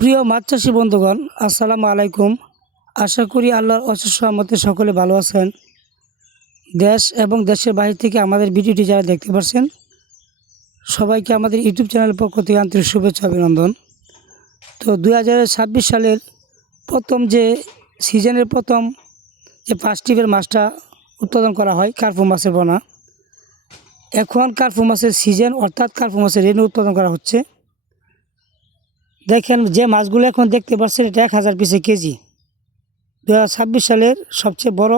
প্রিয় মাছ চাষী বন্ধুগণ, আসসালামু আলাইকুম। আশা করি আল্লাহর অশেষ রহমতে সকলে ভালো আছেন। দেশ এবং দেশের বাইরে থেকে আমাদের ভিডিওটি যারা দেখতে পাচ্ছেন, সবাইকে আমাদের ইউটিউব চ্যানেলের পক্ষ থেকে আন্তরিক শুভেচ্ছা অভিনন্দন। তো 2026 সালের প্রথম যে সিজনের প্রথম যে ফার্স্ট টিপের মাছটা উৎপাদন করা হয় কার্পু মাছের পোনা, এখন কার্পু মাছের সিজন অর্থাৎ কার্পু মাছের রেণু উৎপাদন করা হচ্ছে। দেখেন যে মাছগুলো এখন দেখতে পাচ্ছেন, এটা 1000 পিসে কেজি। 2026 সালের সবচেয়ে বড়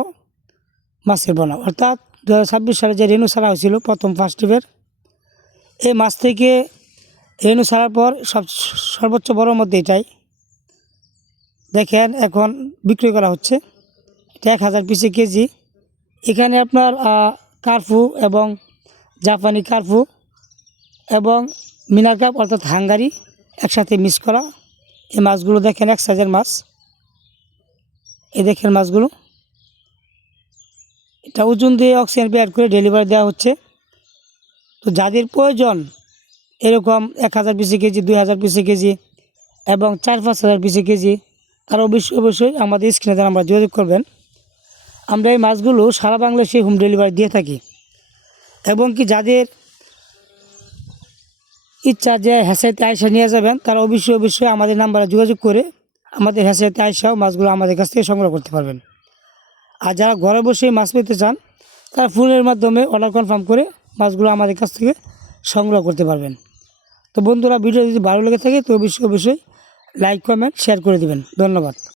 মাছের পোনা, অর্থাৎ 2026 সালে যে রেণু ছাড়া হয়েছিল প্রথম ফার্স্ট টিপের, এই মাছ থেকে রেণু ছাড়ার পর সর্বোচ্চ বড়োর মধ্যে এটাই। দেখেন এখন বিক্রি করা হচ্ছে, এটা 1000 পিসে কেজি। এখানে আপনার কার্পু এবং জাপানি কার্পু এবং মিনাকাপ অর্থাৎ হাঙ্গারি একসাথে মিক্স করা। এই মাছগুলো দেখেন এক সাইজের মাছ। এই দেখেন মাছগুলো, এটা ওজন দিয়ে অক্সিজেন অ্যাড করে ডেলিভারি দেওয়া হচ্ছে। তো যাদের প্রয়োজন এরকম 1000 পিসে কেজি, 2000 পিসে কেজি এবং 4-5 হাজার পিসে কেজি, তারা অবশ্যই আমাদের স্ক্রিনে দ্বারা আমরা যোগাযোগ করবেন। আমরা এই মাছগুলো সারা বাংলাদেশে হোম ডেলিভারি দিয়ে থাকি। এবং কি যাদের ইচ্ছা যে হ্যাসাইতে আয়সা নিয়ে যাবেন, তারা অবশ্যই আমাদের নাম্বারে যোগাযোগ করে আমাদের হ্যাসাইতে আয়সাও মাছগুলো আমাদের কাছ থেকে সংগ্রহ করতে পারবেন। আর যারা ঘরে বসে মাছ পেতে চান, তারা ফোনের মাধ্যমে অর্ডার কনফার্ম করে মাছগুলো আমাদের কাছ থেকে সংগ্রহ করতে পারবেন। তো বন্ধুরা, ভিডিও যদি ভালো লেগে থাকে তো অবশ্যই লাইক, কমেন্ট, শেয়ার করে দেবেন। ধন্যবাদ।